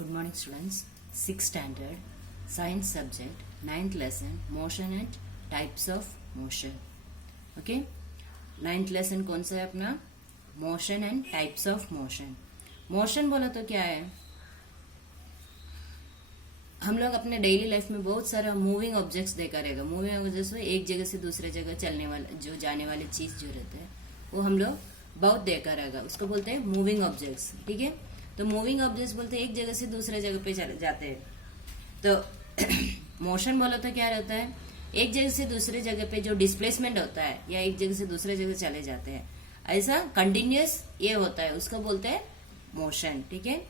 Good morning students. 6th standard science subject 9th lesson motion and types of motion. Okay, 9th lesson कौन सा है अपना? Motion and types of motion. Motion बोला तो क्या है? हम लोग अपने डेली लाइफ में बहुत सारा मूविंग ऑब्जेक्ट्स देखा रहेगा. मूविंग ऑब्जेक्ट्स में एक जगह से दूसरे जगह चलने वाला जो जाने वाले चीज जो रहते हैं वो हम लोग बहुत देखा रहेगा. उसको बोलते हैं मूविंग ऑब्जेक्ट्स. ठीक है, तो मूविंग ऑब्जेक्ट्स बोलते हैं एक जगह से दूसरे जगह पे चले जाते हैं. तो मोशन बोला तो क्या रहता है? एक जगह से दूसरे जगह पे जो डिस्प्लेसमेंट होता है या एक जगह से दूसरे जगह चले जाते हैं, ऐसा कंटिन्यूअस ये होता है, उसको बोलते हैं मोशन. ठीक है,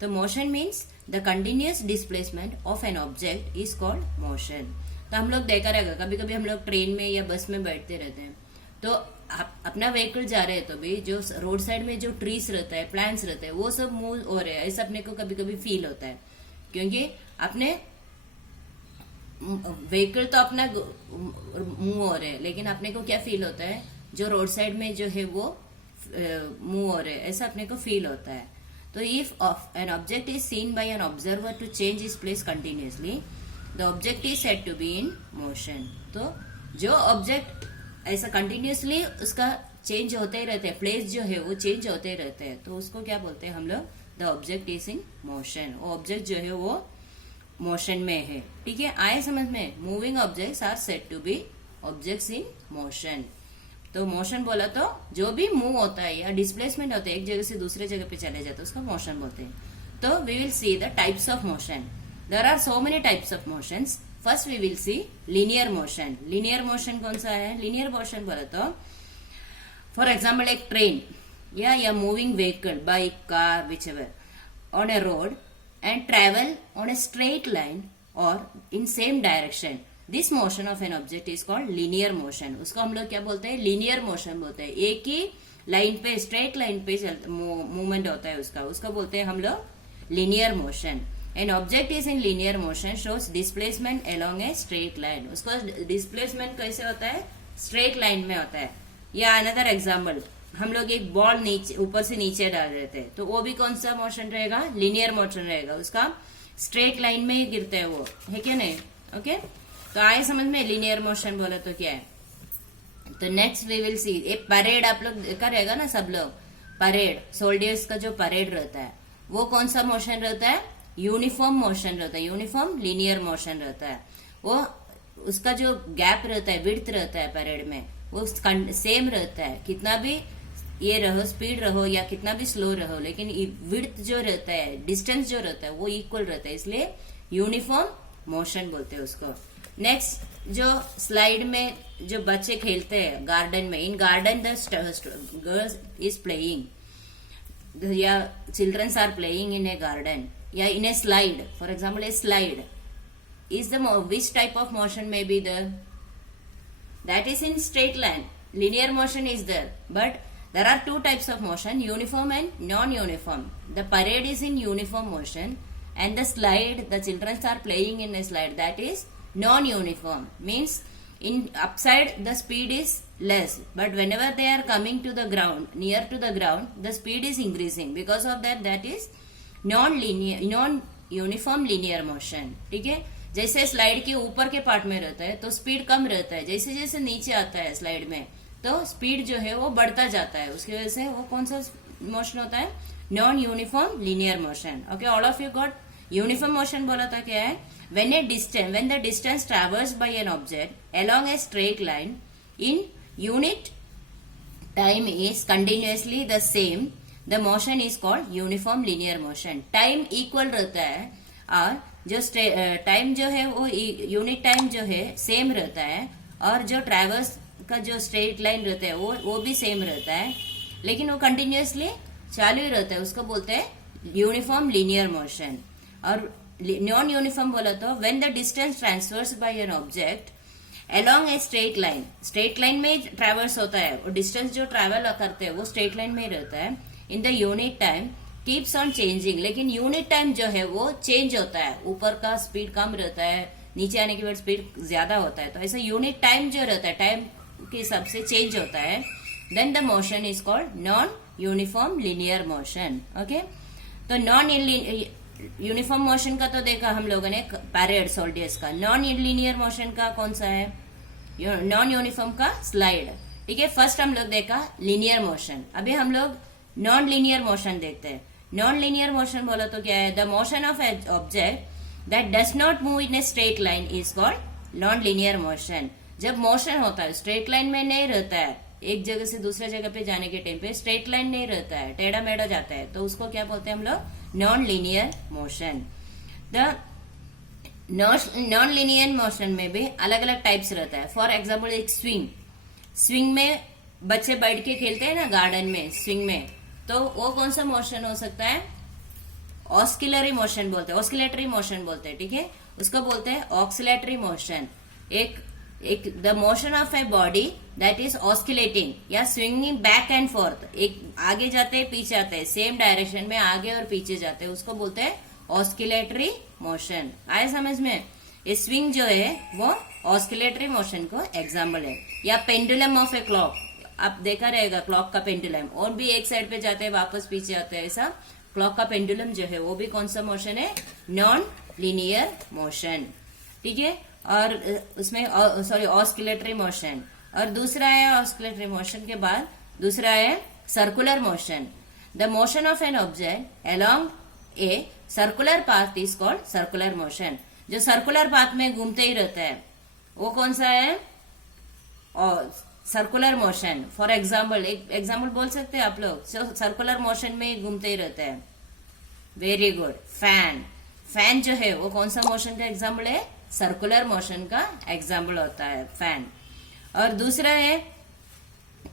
तो motion means the continuous displacement of N object is called motion. तो हम लोग देखा रहेगा, कभी कभी हम लोग ट्रेन में या बस में बैठते रहते हैं, तो अपना व्हीकल जा रहे हैं तो भी जो रोड साइड में जो ट्रीज रहता है, प्लांट्स रहते हैं, वो सब मूव हो रहे हैं, ऐसा अपने को कभी कभी फील होता है. क्योंकि अपने व्हीकल तो अपना मूव हो रहे हैं, लेकिन अपने को क्या फील होता है, जो रोड साइड में जो है वो मूव हो रहे हैं, ऐसा अपने को फील होता है. तो if an object is seen by an observer to change is place continuously, the object is said to be in motion. तो जो ऑब्जेक्ट ऐसा कंटिन्यूअसली उसका चेंज होते ही रहते हैं, प्लेस जो है वो चेंज होते ही रहते हैं, तो उसको क्या बोलते हैं हम लोग? The object is in motion. वो ऑब्जेक्ट जो है वो मोशन में है. ठीक है, आए समझ में? Moving objects are said to be objects in motion. तो मोशन बोला तो जो भी मूव होता है या डिस्प्लेसमेंट होता है, एक जगह से दूसरे जगह पे चले जाते हैं, उसको मोशन बोलते हैं. तो we will see the types of motion. There are so many types of motions. First we will see linear motion. Linear motion कौन सा है? लीनियर मोशन बोला तो फॉर एग्जाम्पल एक ट्रेन या moving vehicle, bike, car, which ever, on a road and travel on a straight line or in same direction. This motion of an object is called linear motion. उसको हम लोग क्या बोलते हैं? linear motion बोलते हैं. एक ही लाइन पे, स्ट्रेट लाइन पे मूवमेंट होता है उसको बोलते हैं हम लोग linear motion. An object is in linear motion shows displacement along a straight line. उसको displacement कैसे होता है? straight line में होता है. या another example, हम लोग एक बॉल नीचे ऊपर से नीचे डाल रहे थे, तो वो भी कौन सा मोशन रहेगा? लीनियर मोशन रहेगा. उसका स्ट्रेट लाइन में ही गिरता है वो, है क्या नहीं? ओके, तो आए समझ में? लीनियर मोशन बोला तो क्या है. तो नेक्स्ट वी विल सी एक परेड. आप लोग देखा रहेगा ना, सब लोग परेड, सोल्जर्स का जो परेड रहता है वो कौन सा मोशन रहता है? यूनिफॉर्म मोशन रहता है. यूनिफॉर्म लीनियर मोशन रहता है. वो उसका जो गैप रहता है, विड्थ रहता है परेड में, वो सेम रहता है. कितना भी ये रहो, स्पीड रहो या कितना भी स्लो रहो, लेकिन विड्थ जो रहता है, डिस्टेंस जो रहता है वो इक्वल रहता है, इसलिए यूनिफॉर्म मोशन बोलते हैं उसको. नेक्स्ट, जो स्लाइड में जो बच्चे खेलते हैं गार्डन में, in garden the girls is playing या childrens are playing in a garden या in a slide. For example a slide is the which type of motion may be there? That is in straight line. Linear motion is there, but there are two types of motion, uniform and non-uniform. The parade is in uniform motion, and the slide, the children are playing in a slide, that is non-uniform. Means in upside the speed is less, but whenever they are coming to the ground, near to the ground, the speed is increasing. Because of that, that is non-linear, non-uniform linear motion. ठीक है, जैसे slide के ऊपर के part में रहता है तो स्पीड कम रहता है, जैसे जैसे नीचे आता है स्लाइड में तो स्पीड जो है वो बढ़ता जाता है. उसकी वजह से वो कौन सा मोशन होता है? Non uniform linear motion. Okay, all of you got. Uniform motion बोला था क्या है? when the distance traversed by an object along a straight line in unit time is continuously the same, the motion is called uniform linear motion. Time equal रहता है और जो time जो है वो यूनिट टाइम जो है सेम रहता है, और जो ट्रैवर्स का जो स्ट्रेट लाइन रहता है वो भी सेम रहता है, लेकिन वो कंटिन्यूअसली चालू ही रहता है, उसको बोलते हैं यूनिफॉर्म लीनियर मोशन. और नॉन यूनिफॉर्म बोला तो when the distance transfers by an object along a straight line. Straight line में ही ट्रैवर्स होता है, और डिस्टेंस जो ट्रैवल करते हैं वो स्ट्रेट लाइन में ही रहता है. In the unit time keeps on changing. लेकिन यूनिट टाइम जो है वो चेंज होता है, ऊपर का स्पीड कम रहता है, नीचे आने के बाद स्पीड ज्यादा होता है, तो ऐसा यूनिट टाइम जो रहता है टाइम के हिसाब से चेंज होता है. Then the motion is called non uniform linear motion. Okay, तो यूनिफॉर्म मोशन का तो देखा हम लोगों ने पैरेड सोल्डियर्स का। नॉन लीनियर मोशन का कौन सा है? नॉन यूनिफॉर्म का स्लाइड। ठीक है, फर्स्ट हम लोग देखा लीनियर मोशन, अभी हम लोग नॉन लीनियर मोशन देखते हैं। नॉन लीनियर मोशन बोला तो क्या है? The motion of A object that does not move in A straight line is called non linear motion. जब मोशन होता है स्ट्रेट लाइन में नहीं रहता है, एक जगह से दूसरे जगह पे जाने के टाइम पे स्ट्रेट लाइन नहीं रहता है, टेढ़ा मेढ़ा जाता है, तो उसको क्या बोलते हैं हम लोग? Non linear motion. The non linear motion में भी अलग अलग टाइप्स रहता है। फॉर एग्जाम्पल एक स्विंग, स्विंग में बच्चे बैठ के खेलते हैं ना गार्डन में, स्विंग में, तो वो कौन सा मोशन हो सकता है? ऑस्किलरी मोशन बोलते हैं, ऑस्किलेटरी मोशन बोलते हैं। ठीक है, उसको बोलते हैं ऑक्सिलेटरी मोशन। एक the motion of a body that is oscillating या स्विंगिंग बैक एंड फोर्थ, एक आगे जाते हैं पीछे आते हैं, सेम डायरेक्शन में आगे और पीछे जाते हैं, उसको बोलते हैं ऑस्किलेटरी मोशन। आए समझ में? ये स्विंग जो है वो ऑस्किलेटरी मोशन को एग्जाम्पल है। या पेंडुलम ऑफ ए क्लॉक, आप देखा रहेगा क्लॉक का पेंडुलम, और भी एक साइड पे जाते हैं वापस पीछे आते हैं, ऐसा क्लॉक का पेंडुलम जो है वो भी कौन सा मोशन है? Non linear motion. ठीक है, और उसमें ऑस्किलेटरी मोशन। और दूसरा है ऑस्किलेटरी मोशन के बाद दूसरा है circular motion. The motion of N object along a circular path is called circular motion. जो सर्कुलर पाथ में घूमते ही रहता है वो कौन सा है? और सर्कुलर मोशन। फॉर एग्जाम्पल, एक एग्जाम्पल बोल सकते हैं आप लोग? सर्कुलर मोशन में घूमते ही रहता है। Very good. फैन, फैन जो है वो कौन सा मोशन का एग्जाम्पल है? सर्कुलर मोशन का एग्जाम्पल होता है फैन। और दूसरा है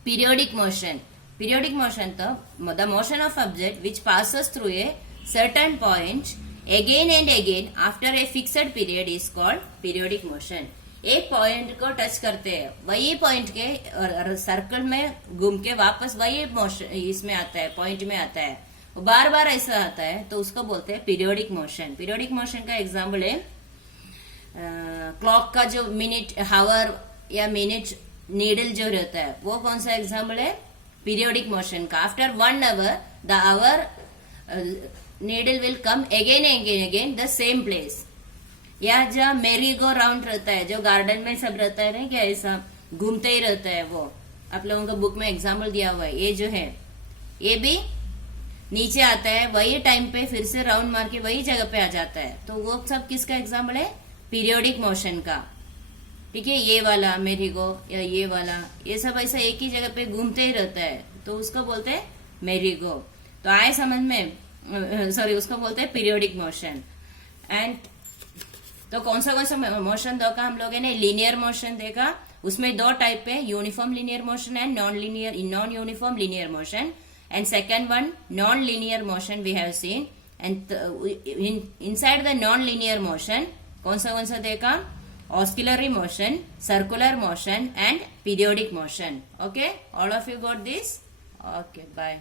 पीरियोडिक मोशन। पीरियोडिक मोशन तो the motion of object which passes through a certain point again and again after a fixed period is called periodic motion. एक पॉइंट को टच करते हैं, वही पॉइंट के सर्कल में घूम के वापस वही मोशन इसमें आता है, पॉइंट में आता है, वो बार बार ऐसा आता है, तो उसको बोलते हैं पीरियोडिक मोशन। पीरियोडिक मोशन का एग्जाम्पल है क्लॉक का जो मिनट, हावर या मिनट नीडल जो रहता है वो कौन सा एग्जाम्पल है? पीरियोडिक मोशन का। After 1 hour the hour needle will come again again the same place. या जो मेरी गो राउंड रहता है, जो गार्डन में सब रहता है ना, क्या ऐसा घूमते ही रहता है, वो आप लोगों को बुक में एग्जाम्पल दिया हुआ है। ये जो है ये भी नीचे आता है, वही टाइम पे फिर से राउंड मार के वही जगह पे आ जाता है, तो वो सब किसका एग्जाम्पल है? पीरियोडिक मोशन का। ठीक है, ये वाला मेरी गो या ये वाला, ये सब ऐसा एक ही जगह पे घूमते ही रहता है, तो उसको बोलते हैं मेरी गो। तो आए समझ में? उसको बोलते हैं पीरियोडिक मोशन। एंड तो कौन सा मोशन देखा हम लोगों ने? लीनियर मोशन देखा, उसमें 2 टाइप है, uniform linear motion and non uniform linear motion. And second one non linear motion we have seen. And inside the non linear motion कौन सा देखा? Oscillatory motion, circular motion and periodic motion. Okay, all of you got this? Okay, bye.